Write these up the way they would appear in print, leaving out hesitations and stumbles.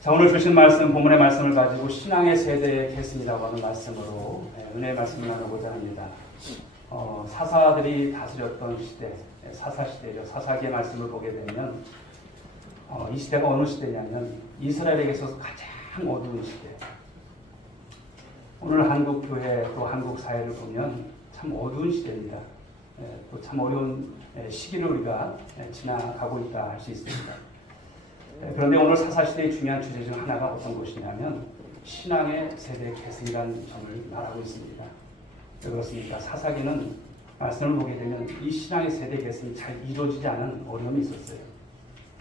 자, 오늘 주신 말씀, 본문의 말씀을 가지고 신앙의 세대의 계승이라고 하는 말씀으로 은혜의 말씀을 나누고자 합니다. 사사들이 다스렸던 시대, 사사시대죠. 사사기의 말씀을 보게 되면 이 시대가 어느 시대냐면 이스라엘에게 있어서 가장 어두운 시대. 오늘 한국 교회 또 한국 사회를 보면 참 어두운 시대입니다. 또 참 어려운 시기를 우리가 지나가고 있다 할 수 있습니다. 그런데 오늘 사사시대의 중요한 주제 중 하나가 어떤 것이냐면 신앙의 세대 계승이라는 점을 말하고 있습니다. 왜 그렇습니까? 사사기는 말씀을 보게 되면 이 신앙의 세대 계승이 잘 이루어지지 않은 어려움이 있었어요.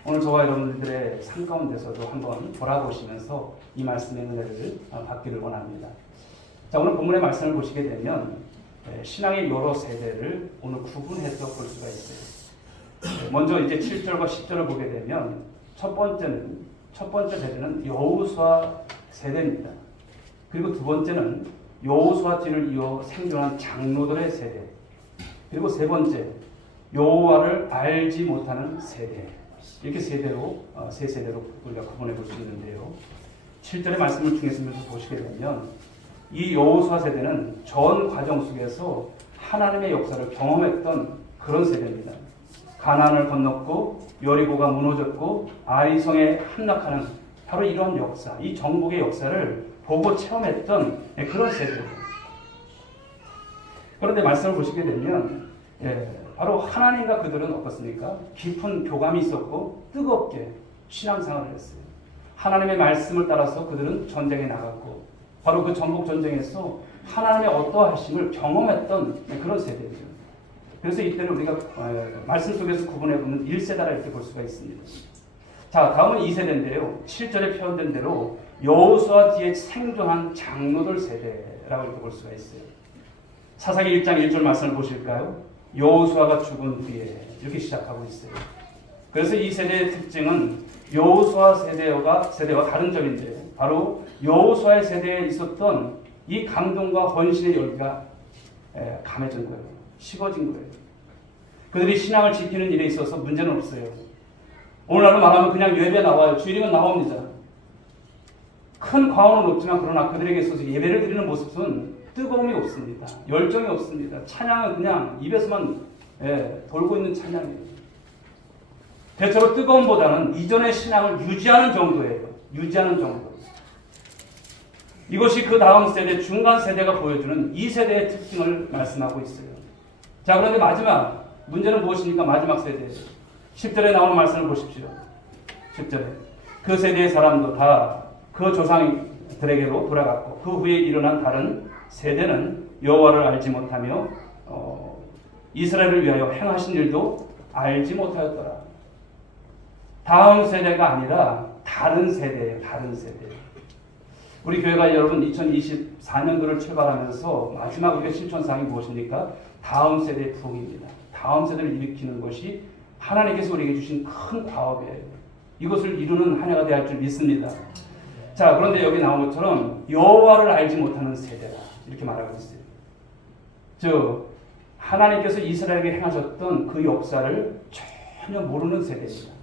오늘 저와 여러분들의 삶 가운데서도 한번 돌아보시면서 이 말씀의 은혜를 받기를 원합니다. 자, 오늘 본문의 말씀을 보시게 되면 신앙의 여러 세대를 오늘 구분해서 볼 수가 있어요. 먼저 이제 7절과 10절을 보게 되면 첫 번째 세대는 여호수아 세대입니다. 그리고 두 번째는 여호수아 뒤를 이어 생존한 장로들의 세대. 그리고 세 번째, 여호와를 알지 못하는 세대. 이렇게 세 세대로 우리가 구분해 볼 수 있는데요. 7절의 말씀을 중에서 보시게 되면 이 여호수아 세대는 전 과정 속에서 하나님의 역사를 경험했던 그런 세대입니다. 가나안을 건넜고 여리고가 무너졌고 아이성에 함락하는 바로 이런 역사, 이 정복의 역사를 보고 체험했던 그런 세대예요. 그런데 말씀을 보시게 되면 바로 하나님과 그들은 어떻습니까? 깊은 교감이 있었고 뜨겁게 신앙생활을 했어요. 하나님의 말씀을 따라서 그들은 전쟁에 나갔고 바로 그 전복 전쟁에서 하나님의 어떠하심을 경험했던 그런 세대죠. 그래서 이때는 우리가 말씀 속에서 구분해보면 1세대라 이렇게 볼 수가 있습니다. 자, 다음은 2세대인데요. 7절에 표현된 대로 여호수아 뒤에 생존한 장로들 세대라고 이렇게 볼 수가 있어요. 사사기 1장 1절 말씀을 보실까요? 여호수아가 죽은 뒤에 이렇게 시작하고 있어요. 그래서 이 세대의 특징은 여호수아 세대와 다른 점인데 바로 여호수아의 세대에 있었던 이 감동과 헌신의 열기가 감해진 거예요. 식어진 거예요. 그들이 신앙을 지키는 일에 있어서 문제는 없어요. 오늘날로 말하면 그냥 예배 나와요. 주일이면 나옵니다. 큰 과언은 없지만 그러나 그들에게 있어서 예배를 드리는 모습은 뜨거움이 없습니다. 열정이 없습니다. 찬양은 그냥 입에서만 돌고 있는 찬양이에요. 대체로 뜨거움보다는 이전의 신앙을 유지하는 정도예요. 유지하는 정도. 이것이 그 다음 세대, 중간 세대가 보여주는 이 세대의 특징을 말씀하고 있어요. 자, 그런데 마지막 문제는 무엇입니까? 마지막 세대 10절에 나오는 말씀을 보십시오. 10절에 그 세대의 사람도 다 그 조상들에게로 돌아갔고 그 후에 일어난 다른 세대는 여호와를 알지 못하며 이스라엘을 위하여 행하신 일도 알지 못하였더라. 다음 세대가 아니라 다른 세대예요. 다른 세대. 우리 교회가 여러분 2024년도를 출발하면서 마지막 우리의 실천사항이 무엇입니까? 다음 세대의 부흥입니다. 다음 세대를 일으키는 것이 하나님께서 우리에게 주신 큰 과업이에요. 이것을 이루는 한 해가 되어야 할 줄 믿습니다. 자, 그런데 여기 나온 것처럼 여호와를 알지 못하는 세대다 이렇게 말하고 있어요. 즉 하나님께서 이스라엘에게 행하셨던 그 역사를 전혀 모르는 세대입니다.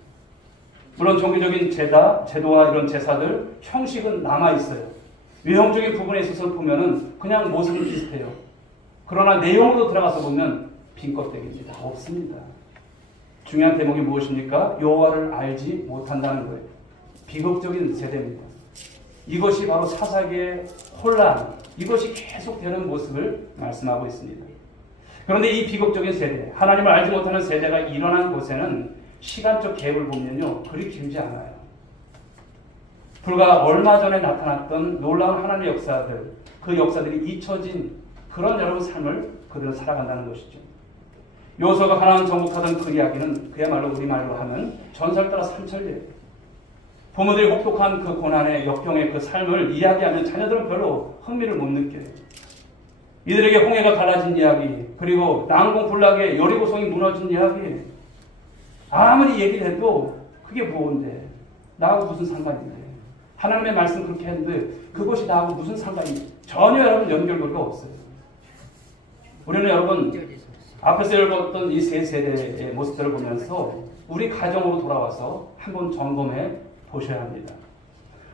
물론 종교적인 제도와 이런 제사들, 형식은 남아있어요. 외형적인 부분에 있어서 보면은 그냥 모습은 비슷해요. 그러나 내용으로 들어가서 보면 빈 껍데기입니다. 없습니다. 중요한 대목이 무엇입니까? 여호와를 알지 못한다는 거예요. 비극적인 세대입니다. 이것이 바로 사사기의 혼란, 이것이 계속되는 모습을 말씀하고 있습니다. 그런데 이 비극적인 세대, 하나님을 알지 못하는 세대가 일어난 곳에는 시간적 갭을 보면요, 그리 길지 않아요. 불과 얼마 전에 나타났던 놀라운 하나님의 역사들, 그 역사들이 잊혀진 그런 여러분 삶을 그들은 살아간다는 것이죠. 여호수아가 가나안 정복하던 그 이야기는 그야말로 우리말로 하면 전설 따라 삼천리예요. 부모들이 혹독한 그 고난의 역경의 그 삶을 이야기하면 자녀들은 별로 흥미를 못 느껴요. 이들에게 홍해가 갈라진 이야기, 그리고 난공불락의 여리고성이 무너진 이야기, 아무리 얘기를 해도 그게 뭔데? 나하고 무슨 상관인데? 하나님의 말씀 그렇게 했는데 그것이 나하고 무슨 상관이? 전혀 여러분 연결고리가 없어요. 우리는 여러분 앞에서 읽었던 이 세 세대의 모습들을 보면서 우리 가정으로 돌아와서 한번 점검해 보셔야 합니다.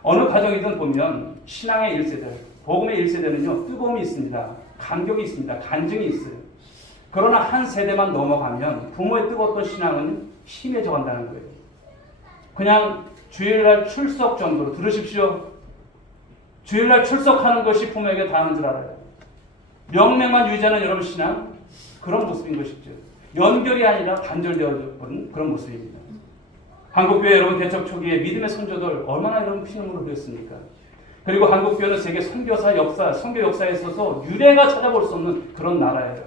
어느 가정이든 보면 신앙의 1세대, 복음의 1세대는요, 뜨거움이 있습니다. 감격이 있습니다. 간증이 있어요. 그러나 한 세대만 넘어가면 부모의 뜨거웠던 신앙은 희미해져 간다는 거예요. 그냥 주일날 출석 정도로 들으십시오. 주일날 출석하는 것이 부모에게 다하는 줄 알아요. 명맥만 유지하는 여러분 신앙, 그런 모습인 것이죠. 연결이 아니라 단절되어 버린 그런 모습입니다. 한국교회 여러분 개척 초기에 믿음의 선조들 얼마나 여러분 피눈물을 흘렸습니까? 그리고 한국교회는 세계 선교 역사에 있어서 유례가 찾아볼 수 없는 그런 나라예요.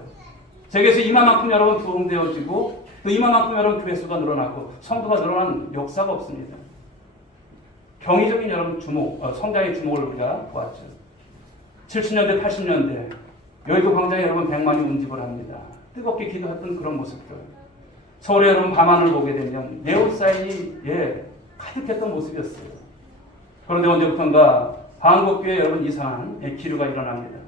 세계에서 이만큼 여러분 부흥되어지고 또 이만큼 여러분 교회 수가 늘어났고 성도가 늘어난 역사가 없습니다. 경이적인 여러분 성장의 주목을 우리가 보았죠. 70년대, 80년대 여의도 광장에 여러분 100만이 운집을 합니다. 뜨겁게 기도했던 그런 모습들. 서울에 여러분 밤하늘 보게 되면 네온사인이 가득했던 모습이었어요. 그런데 언제부턴가 한국교회 여러분 이상한 기류가 일어납니다.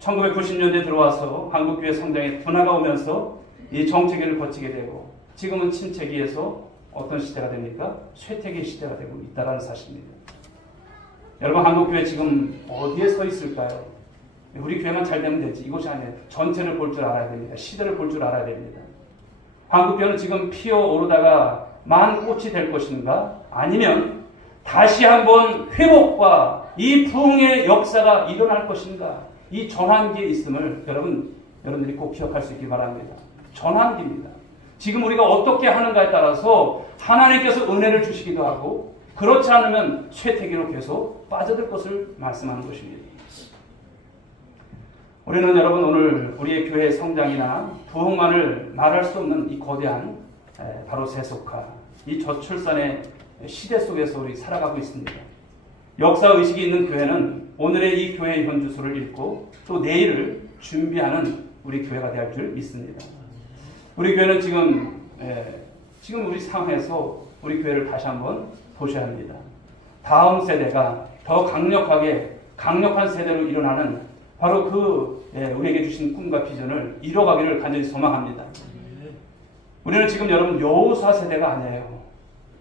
1990년대 들어와서 한국교회 성장에 둔화가 오면서 이 정체기를 거치게 되고 지금은 침체기에서 어떤 시대가 됩니까? 쇠퇴기 시대가 되고 있다는 사실입니다. 여러분 한국교회 지금 어디에 서 있을까요? 우리 교회만 잘 되면 되지. 이것이 아니에요. 전체를 볼 줄 알아야 됩니다. 시대를 볼 줄 알아야 됩니다. 한국교회는 지금 피어오르다가 만 꽃이 될 것인가? 아니면 다시 한번 회복과 이 부흥의 역사가 일어날 것인가? 이 전환기에 있음을 여러분들이 꼭 기억할 수 있기 바랍니다. 전환기입니다. 지금 우리가 어떻게 하는가에 따라서 하나님께서 은혜를 주시기도 하고 그렇지 않으면 쇠퇴기로 계속 빠져들 것을 말씀하는 것입니다. 우리는 여러분 오늘 우리의 교회의 성장이나 부흥만을 말할 수 없는 이 거대한 바로 세속화, 이 저출산의 시대 속에서 우리 살아가고 있습니다. 역사의식이 있는 교회는 오늘의 이 교회의 현주소를 읽고 또 내일을 준비하는 우리 교회가 될 줄 믿습니다. 우리 교회는 지금 우리 상황에서 우리 교회를 다시 한번 보셔야 합니다. 다음 세대가 더 강력한 세대로 일어나는 바로 우리에게 주신 꿈과 비전을 이뤄가기를 간절히 소망합니다. 우리는 지금 여러분 여호수아 세대가 아니에요.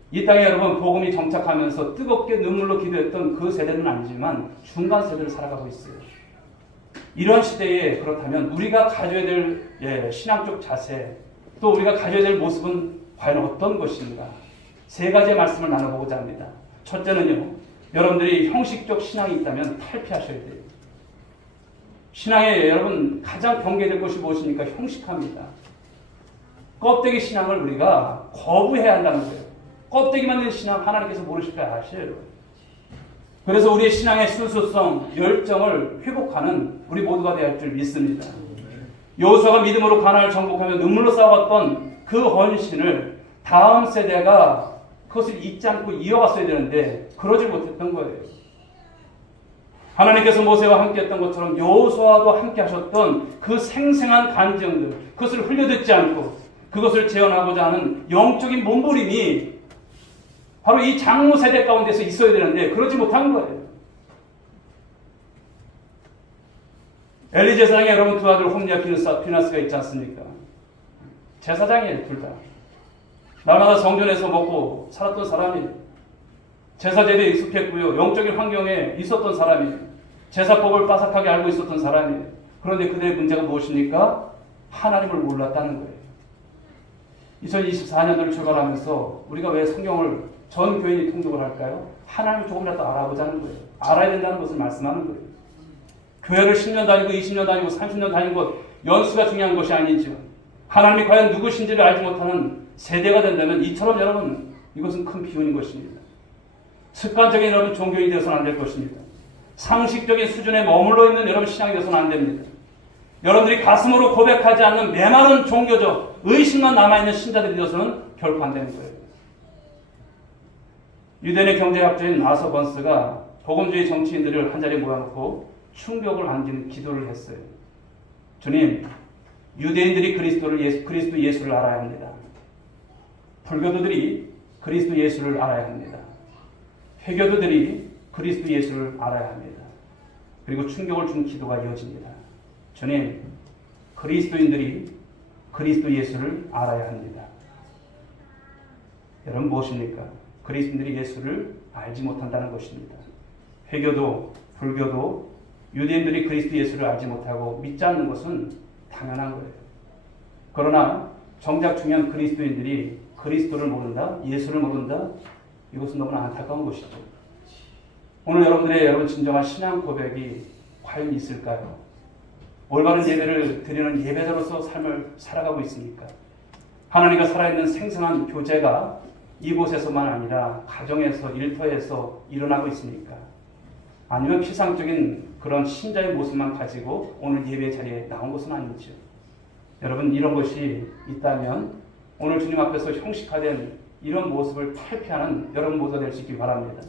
이 땅에 여러분 복음이 정착하면서 뜨겁게 눈물로 기도했던 그 세대는 아니지만 중간 세대를 살아가고 있어요. 이런 시대에 그렇다면 우리가 가져야 될 신앙적 자세 또 우리가 가져야 될 모습은 과연 어떤 것인가? 세 가지의 말씀을 나눠보고자 합니다. 첫째는요, 여러분들이 형식적 신앙이 있다면 탈피하셔야 돼요. 신앙에 여러분 가장 경계될 것이 무엇입니까? 형식합니다. 껍데기 신앙을 우리가 거부해야 한다는 거예요. 껍데기만 된 신앙 하나님께서 모르실까 아셔요. 그래서 우리의 신앙의 순수성, 열정을 회복하는 우리 모두가 되어야 할 줄 믿습니다. 여호수아가 믿음으로 가나안을 정복하며 눈물로 싸웠던 그 헌신을 다음 세대가 그것을 잊지 않고 이어갔어야 되는데 그러지 못했던 거예요. 하나님께서 모세와 함께 했던 것처럼 여호수아도 함께 하셨던 그 생생한 간증들, 그것을 흘려듣지 않고 그것을 재현하고자 하는 영적인 몸부림이 바로 이 장로 세대 가운데서 있어야 되는데 그러지 못한 거예요. 엘리 제사장에 여러분 두 아들 홈리와 피나스가 있지 않습니까? 제사장이에요, 둘 다. 날마다 성전에서 먹고 살았던 사람이 제사제도에 익숙했고요. 영적인 환경에 있었던 사람이 제사법을 빠삭하게 알고 있었던 사람이 그런데 그들의 문제가 무엇입니까? 하나님을 몰랐다는 거예요. 2024년도를 출발하면서 우리가 왜 성경을 전 교인이 통독을 할까요? 하나님을 조금이라도 알아보자는 거예요. 알아야 된다는 것을 말씀하는 거예요. 교회를 10년 다니고 20년 다니고 30년 다니는 것 연수가 중요한 것이 아니죠. 하나님이 과연 누구신지를 알지 못하는 세대가 된다면 이처럼 여러분 이것은 큰 비운인 것입니다. 습관적인 여러분 종교인이 되어서는 안 될 것입니다. 상식적인 수준에 머물러 있는 여러분 신앙이 되어서는 안 됩니다. 여러분들이 가슴으로 고백하지 않는 메마른 종교적 의식만 남아있는 신자들이 되어서는 결코 안 되는 거예요. 유대인의 경제학자인 아서 번스가 복음주의 정치인들을 한자리에 모아놓고 충격을 안기는 기도를 했어요. 주님, 유대인들이 그리스도 예수를 알아야 합니다. 불교도들이 그리스도 예수를 알아야 합니다. 회교도들이 그리스도 예수를 알아야 합니다. 그리고 충격을 준 기도가 이어집니다. 주님, 그리스도인들이 그리스도 예수를 알아야 합니다. 여러분 무엇입니까? 그리스도인들이 예수를 알지 못한다는 것입니다. 회교도 불교도 유대인들이 그리스도 예수를 알지 못하고 믿지 않는 것은 당연한 거예요. 그러나 정작 중요한 그리스도인들이 그리스도를 모른다, 예수를 모른다, 이것은 너무나 안타까운 것이죠. 오늘 여러분 진정한 신앙 고백이 과연 있을까요? 올바른 예배를 드리는 예배자로서 삶을 살아가고 있습니까? 하나님과 살아있는 생생한 교제가 이곳에서만 아니라 가정에서, 일터에서 일어나고 있습니까? 아니면 피상적인 그런 신자의 모습만 가지고 오늘 예배 자리에 나온 것은 아니죠. 여러분, 이런 것이 있다면 오늘 주님 앞에서 형식화된 이런 모습을 탈피하는 여러분 모두가 될 수 있기 바랍니다.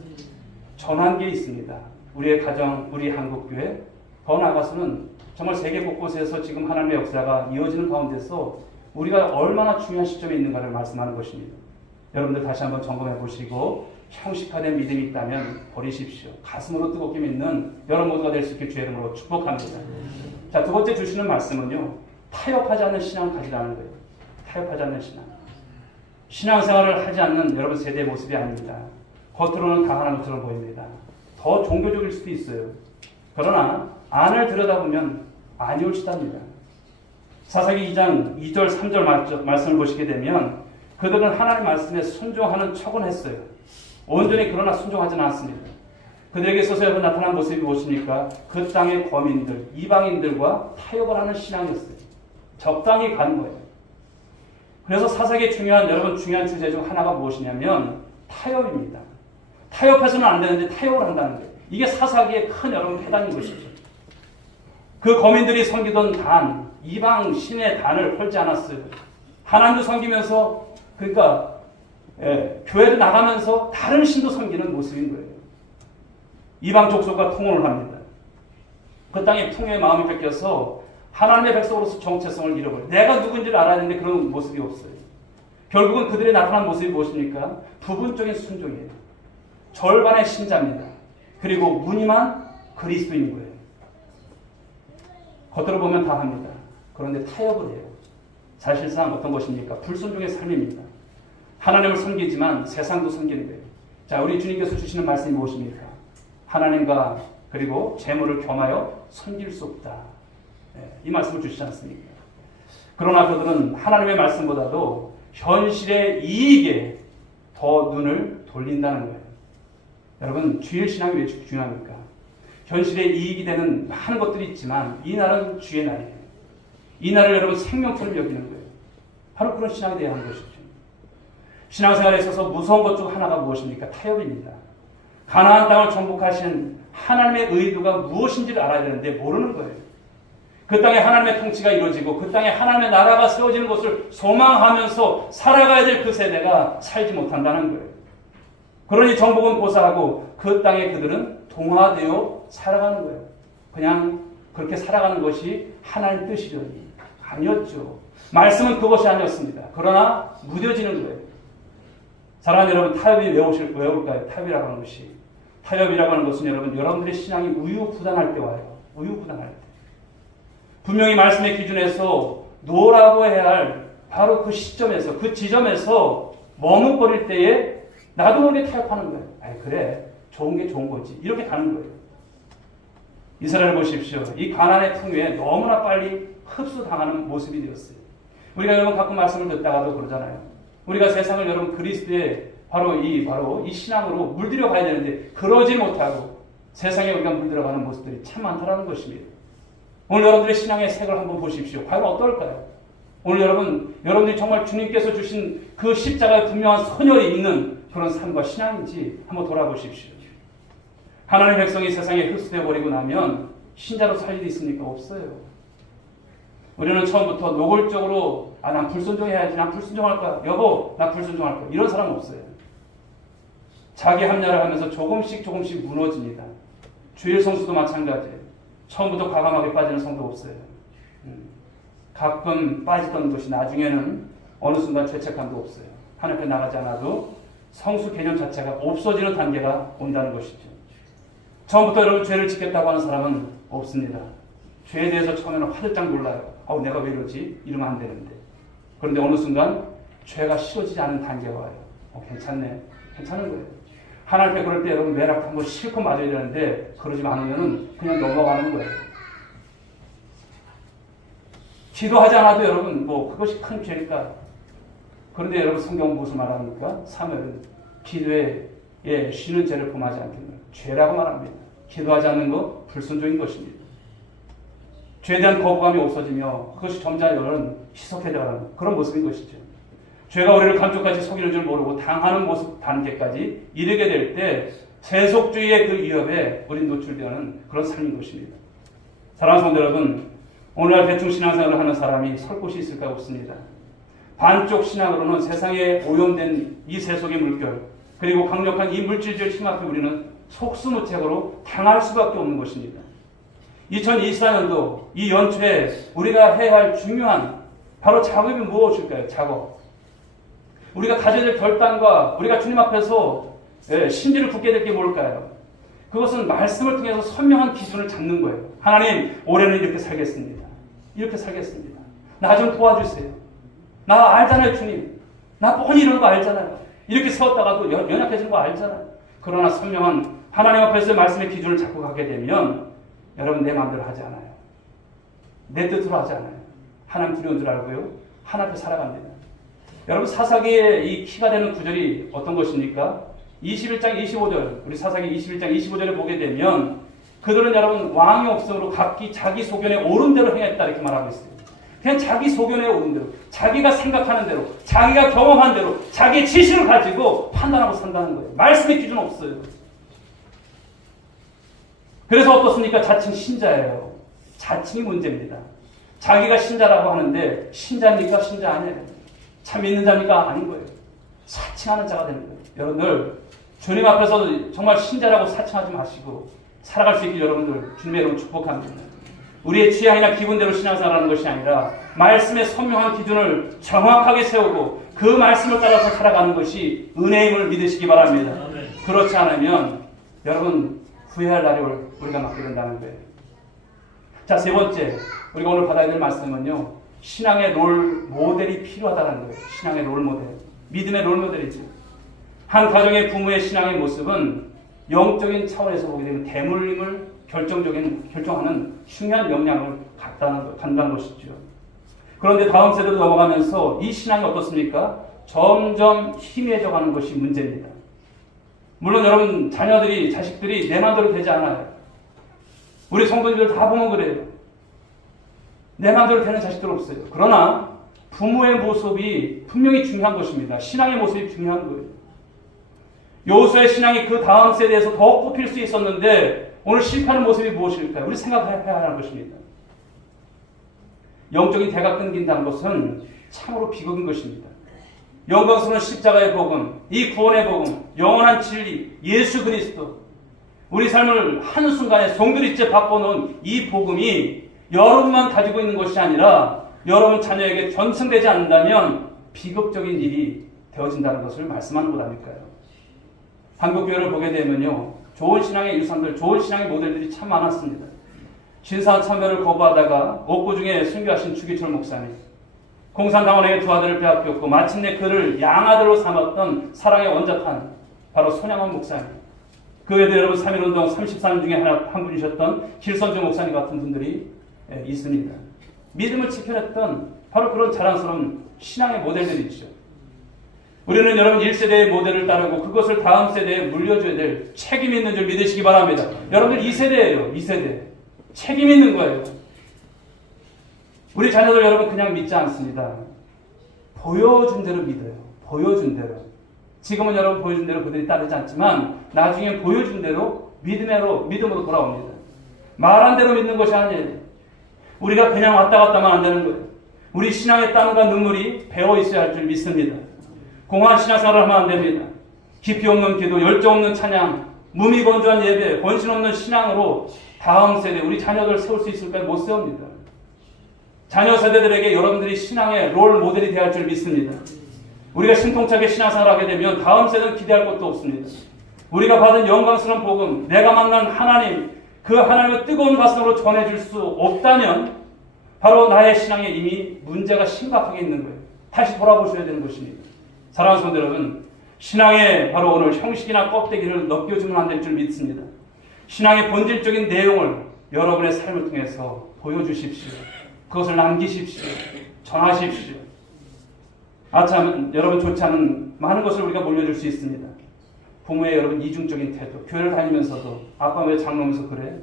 전환기에 있습니다. 우리의 가정, 우리 한국교회, 더 나아가서는 정말 세계 곳곳에서 지금 하나님의 역사가 이어지는 가운데서 우리가 얼마나 중요한 시점에 있는가를 말씀하는 것입니다. 여러분들 다시 한번 점검해 보시고 형식화된 믿음이 있다면 버리십시오. 가슴으로 뜨겁게 믿는 여러분 모두가 될 수 있게 주의 이름으로 축복합니다. 자, 두 번째 주시는 말씀은요, 타협하지 않는 신앙을 가지라는 거예요. 타협하지 않는 신앙. 신앙생활을 하지 않는 여러분 세대의 모습이 아닙니다. 겉으로는 강한 것처럼 보입니다. 더 종교적일 수도 있어요. 그러나 안을 들여다보면 아니올지답니다. 사사기 2장 2절 3절 말씀을 보시게 되면 그들은 하나님 말씀에 순종하는 척은 했어요. 온전히 그러나 순종하지는 않습니다. 그들에게 있어서 여러분 나타난 모습이 무엇입니까? 그 땅의 거민들, 이방인들과 타협을 하는 신앙이었어요. 적당히 가는 거예요. 그래서 사사기의 중요한 주제 중 하나가 무엇이냐면 타협입니다. 타협해서는 안 되는데 타협을 한다는 거예요. 이게 사사기의 큰 여러분 해당인 것이죠. 그 거민들이 섬기던 단, 이방 신의 단을 헐지 않았어요. 하나님도 섬기면서, 그러니까 교회를 나가면서 다른 신도 섬기는 모습인 거예요. 이방 족속과 통혼을 합니다. 그 땅에 풍요의 마음이 뺏겨서 하나님의 백성으로서 정체성을 잃어버려요. 내가 누군지를 알아야 되는데 그런 모습이 없어요. 결국은 그들이 나타난 모습이 무엇입니까? 부분적인 순종이에요. 절반의 신자입니다. 그리고 무늬만 그리스도인 거예요. 겉으로 보면 다 합니다. 그런데 타협을 해요. 사실상 어떤 것입니까? 불순종의 삶입니다. 하나님을 섬기지만 세상도 섬기는 거예요. 자, 우리 주님께서 주시는 말씀이 무엇입니까? 하나님과 그리고 재물을 겸하여 섬길 수 없다. 이 말씀을 주시지 않습니까? 그러나 그들은 하나님의 말씀보다도 현실의 이익에 더 눈을 돌린다는 거예요. 여러분, 주일 신앙이 왜 중요합니까? 현실의 이익이 되는 많은 것들이 있지만 이 날은 주의 날이에요. 이 날을 여러분 생명처럼 여기는 거예요. 바로 그런 신앙에 대해 하는 것이죠. 신앙생활에 있어서 무서운 것 중 하나가 무엇입니까? 타협입니다. 가나안 땅을 정복하신 하나님의 의도가 무엇인지를 알아야 되는데 모르는 거예요. 그 땅에 하나님의 통치가 이루어지고 그 땅에 하나님의 나라가 세워지는 것을 소망하면서 살아가야 될 그 세대가 살지 못한다는 거예요. 그러니 정복은 고사하고 그 땅에 그들은 동화되어 살아가는 거예요. 그냥 그렇게 살아가는 것이 하나님 뜻이려니 아니었죠. 말씀은 그것이 아니었습니다. 그러나 무뎌지는 거예요. 사랑하는 여러분, 타협이 왜 올까요? 타협이라고 하는 것이. 타협이라고 하는 것은 여러분들의 신앙이 우유부단할 때 와요. 우유부단할 때. 분명히 말씀의 기준에서 노라고 해야 할 바로 그 시점에서, 그 지점에서 머뭇거릴 때에 나도 모르게 타협하는 거예요. 아이, 그래. 좋은 게 좋은 거지. 이렇게 가는 거예요. 이스라엘 보십시오. 이 가나안의 풍요에 너무나 빨리 흡수당하는 모습이 되었어요. 우리가 여러분 가끔 말씀을 듣다가도 그러잖아요. 우리가 세상을 여러분 그리스도의 바로 이 신앙으로 물들여 가야 되는데 그러지 못하고 세상에 우리가 물들어가는 모습들이 참 많다는 것입니다. 오늘 여러분들의 신앙의 색을 한번 보십시오. 과연 어떨까요? 오늘 여러분들이 정말 주님께서 주신 그 십자가의 분명한 선혈이 있는 그런 삶과 신앙인지 한번 돌아보십시오. 하나님의 백성이 세상에 흡수되어 버리고 나면 신자로 살 일이 있습니까? 없어요. 우리는 처음부터 노골적으로 난 불순종해야지, 난 불순종할 거야, 여보 나 불순종할 거야, 이런 사람은 없어요. 자기 합리화를 하면서 조금씩 무너집니다. 주일 성수도 마찬가지예요. 처음부터 과감하게 빠지는 성도 없어요. 가끔 빠지던 것이 나중에는 어느 순간 죄책감도 없어요. 하나님 앞에 나가지 않아도 성수 개념 자체가 없어지는 단계가 온다는 것이죠. 처음부터 여러분 죄를 짓겠다고 하는 사람은 없습니다. 죄에 대해서 처음에는 화들짝 놀라요. 내가 왜 이러지? 이러면 안 되는데. 그런데 어느 순간 죄가 싫어지지 않은 단계가 와요. 괜찮네. 괜찮은 거예요. 하나님께 그럴 때 여러분 매락 한번 실컷 맞아야 되는데 그러지 않으면 그냥 넘어가는 거예요. 기도하지 않아도 여러분 뭐 그것이 큰 죄니까. 그런데 여러분 성경은 무슨 말합니까? 사무엘은 기도에 쉬는 죄를 범하지 않겠는 죄라고 말합니다. 기도하지 않는 것 불순종인 것입니다. 죄에 대한 거부감이 없어지며 그것이 점차 여러분 희석해져가는 그런 모습인 것이죠. 죄가 우리를 감쪽같이 속이는 줄 모르고 당하는 모습 단계까지 이르게 될 때 세속주의의 그 위협에 우린 노출되는 그런 삶인 것입니다. 사랑하는 성도 여러분, 오늘날 대충 신앙생활을 하는 사람이 설 곳이 있을까 없습니다. 반쪽 신앙으로는 세상에 오염된 이 세속의 물결 그리고 강력한 이 물질적 힘 앞에 우리는 속수무책으로 당할 수밖에 없는 것입니다. 2024년도 이 연초에 우리가 해야 할 중요한 바로 작업이 무엇일까요? 작업. 우리가 가져야 될 결단과 우리가 주님 앞에서 심지를 굳게 될 게 뭘까요? 그것은 말씀을 통해서 선명한 기준을 잡는 거예요. 하나님, 올해는 이렇게 살겠습니다. 이렇게 살겠습니다. 나 좀 도와주세요. 나 알잖아요, 주님. 나 뻔히 이런 거 알잖아요. 이렇게 세웠다가도 연약해지는 거 알잖아요. 그러나 선명한 하나님 앞에서 말씀의 기준을 잡고 가게 되면 여러분 내 마음대로 하지 않아요. 내 뜻으로 하지 않아요. 하나님 두려운 줄 알고요. 하나님 앞에 살아갑니다. 여러분 사사기의 이 키가 되는 구절이 어떤 것입니까? 21장 25절 우리 사사기 21장 25절에 보게 되면 그들은 여러분 왕의 업성으로 각기 자기 소견에 옳은 대로 행했다 이렇게 말하고 있어요. 그냥 자기 소견에 옳은 대로 자기가 생각하는 대로 자기가 경험한 대로 자기의 지식을 가지고 판단하고 산다는 거예요. 말씀의 기준 없어요. 그래서 어떻습니까? 자칭 신자예요. 자칭이 문제입니다. 자기가 신자라고 하는데 신자입니까? 신자 아니에요. 참 믿는 자입니까? 아닌 거예요. 사칭하는 자가 되는 거예요. 여러분들 주님 앞에서 정말 신자라고 사칭하지 마시고 살아갈 수 있길 여러분들 주님의 이름으로 축복합니다. 우리의 취향이나 기분대로 신앙생활하는 것이 아니라 말씀의 선명한 기준을 정확하게 세우고 그 말씀을 따라서 살아가는 것이 은혜임을 믿으시기 바랍니다. 그렇지 않으면 여러분 후회할 날이 우리가 맞게 된다는 거예요. 자, 세 번째 우리가 오늘 받아야 될 말씀은요. 신앙의 롤 모델이 필요하다는 거예요. 신앙의 롤 모델. 믿음의 롤 모델이죠. 한 가정의 부모의 신앙의 모습은 영적인 차원에서 보게 되면 대물림을 결정하는 중요한 영향을 갖다는 것이죠. 그런데 다음 세대로 넘어가면서 이 신앙이 어떻습니까? 점점 희미해져 가는 것이 문제입니다. 물론 여러분 자식들이 내 마음대로 되지 않아요. 우리 성도님들 다 보면 그래요. 내 마음대로 되는 자식들 없어요. 그러나 부모의 모습이 분명히 중요한 것입니다. 신앙의 모습이 중요한 거예요. 여호수아의 신앙이 그 다음 세대에서 더 꼽힐 수 있었는데 오늘 실패하는 모습이 무엇일까요? 우리 생각해야 하는 것입니다. 영적인 대가 끊긴다는 것은 참으로 비극인 것입니다. 영광스러운 십자가의 복음, 이 구원의 복음, 영원한 진리, 예수 그리스도, 우리 삶을 한순간에 송두리째 바꿔놓은 이 복음이 여러분만 가지고 있는 것이 아니라 여러분 자녀에게 전승되지 않는다면 비극적인 일이 되어진다는 것을 말씀하는 것 아닐까요? 한국교회를 보게 되면요. 좋은 신앙의 유산들, 좋은 신앙의 모델들이 참 많았습니다. 신사한 참배를 거부하다가 옥구 중에 순교하신 주기철 목사님, 공산당원에게 두 아들을 빼앗겼고 마침내 그를 양아들로 삼았던 사랑의 원자탄 바로 손양원 목사님, 그 외에도 여러분 3.1운동 34년 중에 한 분이셨던 길선주 목사님 같은 분들이 있습니다. 믿음을 지켜냈던 바로 그런 자랑스러운 신앙의 모델들이죠. 우리는 여러분 1세대의 모델을 따르고 그것을 다음 세대에 물려줘야 될 책임이 있는 줄 믿으시기 바랍니다. 여러분들 2세대예요. 2세대. 책임 있는 거예요. 우리 자녀들 여러분 그냥 믿지 않습니다. 보여준 대로 믿어요. 보여준 대로. 지금은 여러분 보여준 대로 그들이 따르지 않지만 나중에 보여준 대로 믿음으로 돌아옵니다. 말한 대로 믿는 것이 아니에요. 우리가 그냥 왔다 갔다만 안 되는 거예요. 우리 신앙의 땀과 눈물이 배어 있어야 할 줄 믿습니다. 공허한 신앙생활을 하면 안 됩니다. 깊이 없는 기도, 열정 없는 찬양, 무미건조한 예배, 권신 없는 신앙으로 다음 세대, 우리 자녀들 세울 수 있을까요? 못 세웁니다. 자녀 세대들에게 여러분들이 신앙의 롤 모델이 되어야 할 줄 믿습니다. 우리가 신통차게 신앙생활을 하게 되면 다음 세대는 기대할 것도 없습니다. 우리가 받은 영광스러운 복음, 내가 만난 하나님, 그 하나님을 뜨거운 가슴으로 전해줄 수 없다면 바로 나의 신앙에 이미 문제가 심각하게 있는 거예요. 다시 돌아보셔야 되는 것입니다. 사랑하는 성도 여러분, 신앙의 바로 오늘 형식이나 껍데기를 넘겨주면 안 될 줄 믿습니다. 신앙의 본질적인 내용을 여러분의 삶을 통해서 보여주십시오. 그것을 남기십시오. 전하십시오. 아참, 여러분 좋지 않은 많은 것을 우리가 물려줄 수 있습니다. 부모의 여러분 이중적인 태도, 교회를 다니면서도 아빠 왜 장로면서 그래?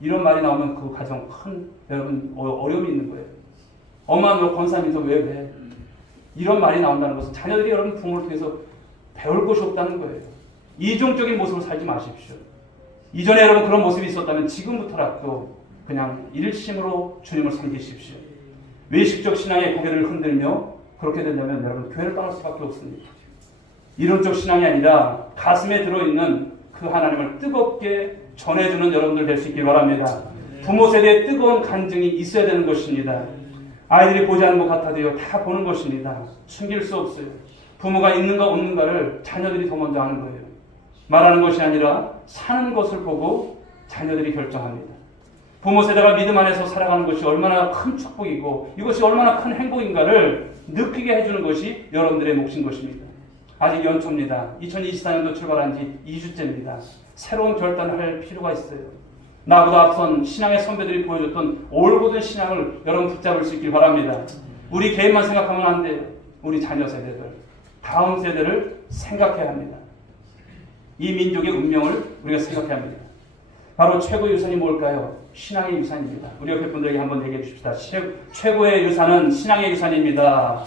이런 말이 나오면 그 가정 큰 여러분 어려움이 있는 거예요. 엄마 너 권사면서 왜? 이런 말이 나온다는 것은 자녀들이 여러분 부모를 통해서 배울 것이 없다는 거예요. 이중적인 모습을 살지 마십시오. 이전에 여러분 그런 모습이 있었다면 지금부터라도 그냥 일심으로 주님을 섬기십시오. 외식적 신앙의 고개를 흔들며 그렇게 된다면 여러분 교회를 떠날 수밖에 없습니다. 이론적 신앙이 아니라 가슴에 들어있는 그 하나님을 뜨겁게 전해주는 여러분들 될 수 있길 바랍니다. 부모 세대의 뜨거운 간증이 있어야 되는 것입니다. 아이들이 보지 않는 것 같아도요, 다 보는 것입니다. 숨길 수 없어요. 부모가 있는가 없는가를 자녀들이 더 먼저 아는 거예요. 말하는 것이 아니라 사는 것을 보고 자녀들이 결정합니다. 부모 세대가 믿음 안에서 살아가는 것이 얼마나 큰 축복이고 이것이 얼마나 큰 행복인가를 느끼게 해주는 것이 여러분들의 몫인 것입니다. 아직 연초입니다. 2024년도 출발한 지 2주째입니다. 새로운 결단을 할 필요가 있어요. 나보다 앞선 신앙의 선배들이 보여줬던 올곧은 신앙을 여러분 붙잡을 수 있길 바랍니다. 우리 개인만 생각하면 안 돼요. 우리 자녀 세대들, 다음 세대를 생각해야 합니다. 이 민족의 운명을 우리가 생각해야 합니다. 바로 최고의 유산이 뭘까요? 신앙의 유산입니다. 우리 옆에 분들에게 한번 얘기해 주십시다. 최고의 유산은 신앙의 유산입니다.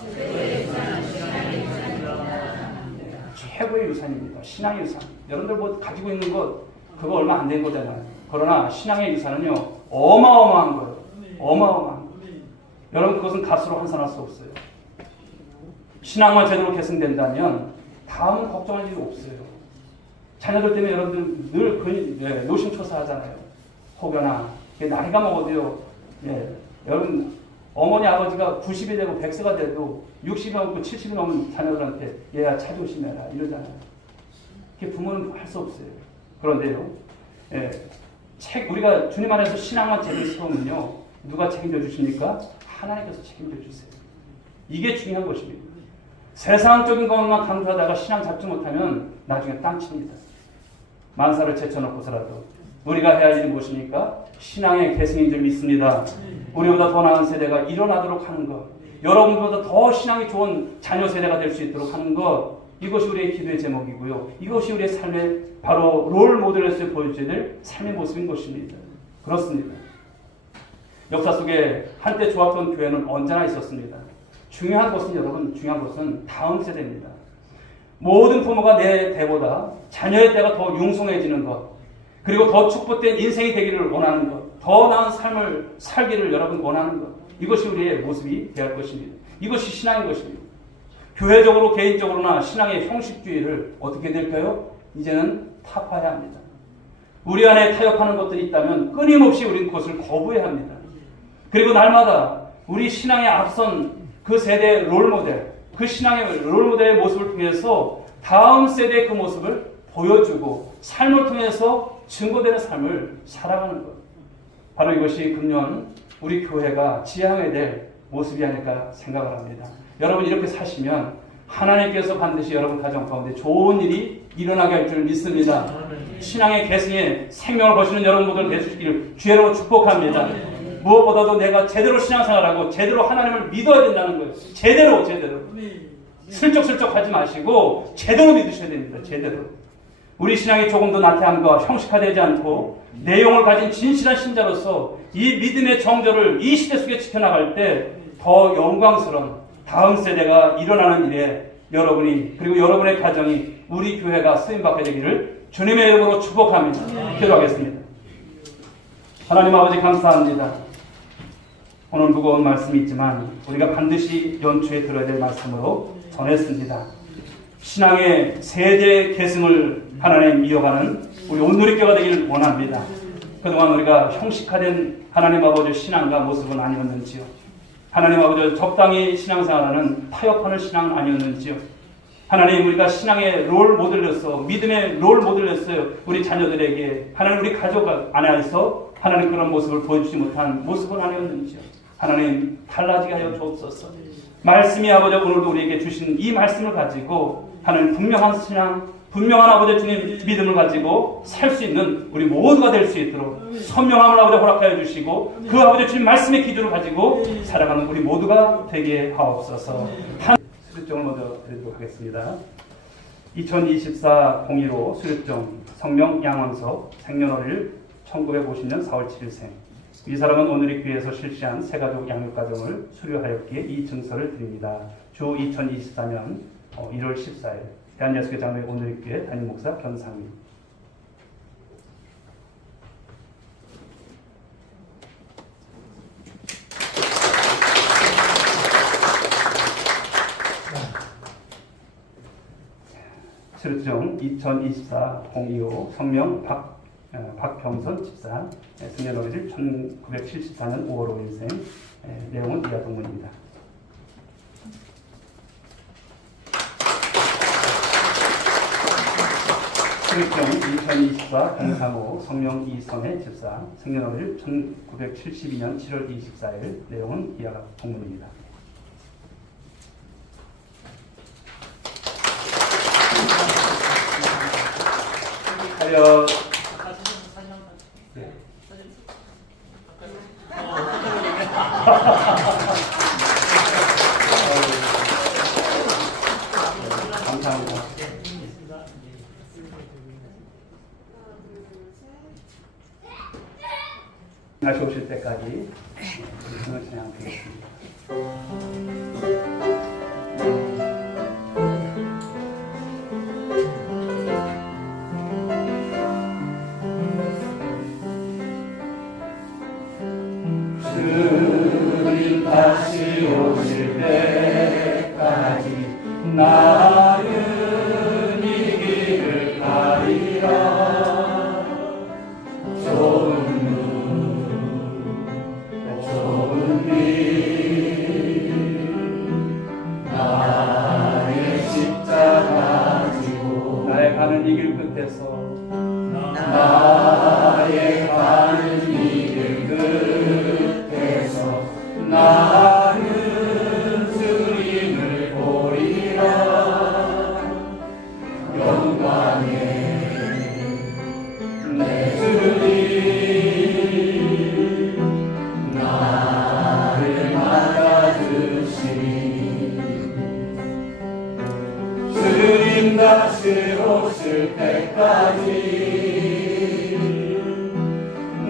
최고의 유산입니다. 신앙의 유산. 여러분들 뭐 가지고 있는 것 그거 얼마 안 된 거잖아요. 그러나 신앙의 유산은요 어마어마한 거예요. 어마어마한 거예요. 여러분 그것은 값으로 환산할 수 없어요. 신앙만 제대로 계승된다면 다음은 걱정할 일이 없어요. 자녀들 때문에 여러분들 늘 노심초사하잖아요. 혹여나 나이가 먹어도요. 여러분 어머니 아버지가 90이 되고 100세가 돼도 60이 넘고 70이 넘은 자녀들한테 얘야 차 조심해라 이러잖아요. 그게 부모는 할 수 없어요. 그런데요. 우리가 주님 안에서 신앙만 제대로 세우면요. 누가 책임져 주십니까? 하나님께서 책임져 주세요. 이게 중요한 것입니다. 세상적인 것만 강조하다가 신앙 잡지 못하면 나중에 땅칩니다. 만사를 제쳐놓고서라도 우리가 해야 할 일이 무엇입니까? 신앙의 계승인 줄 믿습니다. 우리보다 더 나은 세대가 일어나도록 하는 것, 여러분보다 더 신앙이 좋은 자녀 세대가 될 수 있도록 하는 것, 이것이 우리의 기도의 제목이고요. 이것이 우리의 삶의 바로 롤 모델에서 보여줘야 될 삶의 모습인 것입니다. 그렇습니다. 역사 속에 한때 좋았던 교회는 언제나 있었습니다. 중요한 것은 여러분, 중요한 것은 다음 세대입니다. 모든 부모가 내 때보다 자녀의 때가 더 융성해지는 것, 그리고 더 축복된 인생이 되기를 원하는 것, 더 나은 삶을 살기를 여러분 원하는 것, 이것이 우리의 모습이 되어야 할 것입니다. 이것이 신앙인 것입니다. 교회적으로 개인적으로나 신앙의 형식주의를 어떻게 될까요? 이제는 타파해야 합니다. 우리 안에 타협하는 것들이 있다면 끊임없이 우리는 그것을 거부해야 합니다. 그리고 날마다 우리 신앙에 앞선 그 세대의 롤모델, 그 신앙의 롤모델의 모습을 통해서 다음 세대의 그 모습을 보여주고 삶을 통해서 증거되는 삶을 살아가는 것. 바로 이것이 금년 우리 교회가 지향해야 될 모습이 아닐까 생각을 합니다. 여러분 이렇게 사시면 하나님께서 반드시 여러분 가정 가운데 좋은 일이 일어나게 할 줄 믿습니다. 신앙의 계승에 생명을 거시는 여러분 모두 되시기를 주의로 축복합니다. 무엇보다도 내가 제대로 신앙생활하고 제대로 하나님을 믿어야 된다는 거예요. 제대로. 슬쩍슬쩍 하지 마시고 제대로 믿으셔야 됩니다. 제대로. 우리 신앙이 조금 더 나태함과 형식화되지 않고 내용을 가진 진실한 신자로서 이 믿음의 정절을 이 시대 속에 지켜나갈 때 더 영광스러운 다음 세대가 일어나는 일에 여러분이 그리고 여러분의 가정이 우리 교회가 쓰임받게 되기를 주님의 이름으로 축복합니다. 기도하겠습니다. 하나님 아버지 감사합니다. 오늘 무거운 말씀이 있지만 우리가 반드시 연초에 들어야 될 말씀으로 전했습니다. 신앙의 세대 계승을 하나님 이어가는 우리 온누리교가 되기를 원합니다. 그동안 우리가 형식화된 하나님 아버지 신앙과 모습은 아니었는지요. 하나님 아버지 적당히 신앙생활하는 타협하는 신앙은 아니었는지요. 하나님 우리가 신앙의 롤 모델로서 믿음의 롤 모델로서 우리 자녀들에게 하나님 우리 가족 안에서 하나님 그런 모습을 보여주지 못한 모습은 아니었는지요. 하나님 달라지게 하여 주옵소서. 말씀이 아버지 오늘도 우리에게 주신 이 말씀을 가지고 하는 분명한 신앙, 분명한 아버지 주님 믿음을 가지고 살 수 있는 우리 모두가 될 수 있도록 선명함을 아버지 허락하여 주시고 그 아버지 주님 말씀의 기준을 가지고 살아가는 우리 모두가 되게 하옵소서. 수료증을 먼저 드리도록 하겠습니다. 2024-02로 수료증 성명 양왕석 생년월일 1950년 4월 7일생. 이 사람은 오늘 이 교회에서 실시한 새가족 양육과정을 수료하였기에 이 증서를 드립니다. 주 2024년 1월 14일 대한예수교 장로회 오늘 이 교회 담임 목사 견상민. 수료증 2024-02호 성명 박병선 집사, 생년월일 1974년 5월 5일생. 내용은 이하 동문입니다. 수료증 2024-03호 성명 이선혜 집사, 생년월일 1972년 7월 24일. 내용은 이하 동문입니다. 하여 네. 감사합니다. 다시 오실 때까지 진행을 진행하겠습니다. 주님 다시 오실 때까지 나는 이 길을 가리라. 좁은 눈 좁은 길 나의 십자가 지고 나의 가는 이 길 끝에서 나의 가는 이 길 끝에서 나는 주님을 보리라. 영광의 내 주님 나를 맞아주시니 주님 다시 오실 때까지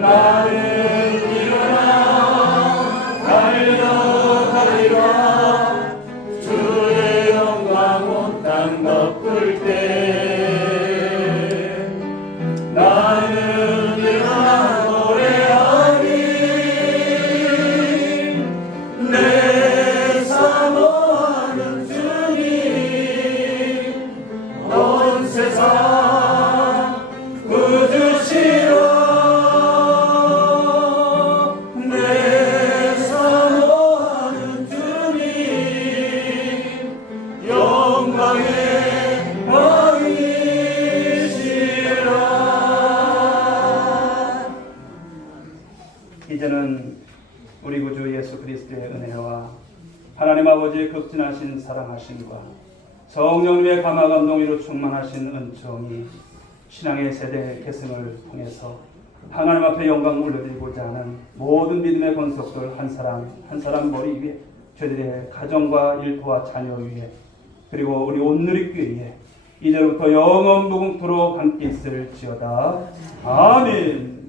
나는 일어나 달려가리라. 주의 영광 온 땅 덮을 때 나는 일어나 노래하리. 내 사모하는 주님 온 세상 구주시오. 이제는 우리 구주 예수 그리스도의 은혜와 하나님 아버지의 극진하신 사랑하심과 성령님의 감화 감동으로 충만하신 은총이 신앙의 세대 계승을 통해서 하나님 앞에 영광 올려드리고자 하는 모든 믿음의 권속들 한 사람 한 사람 머리 위에 저희들의 가정과 일터와 자녀 위에 그리고 우리 온누리교회에 이제부터 영원 무궁토록 함께 있을지어다. 아멘.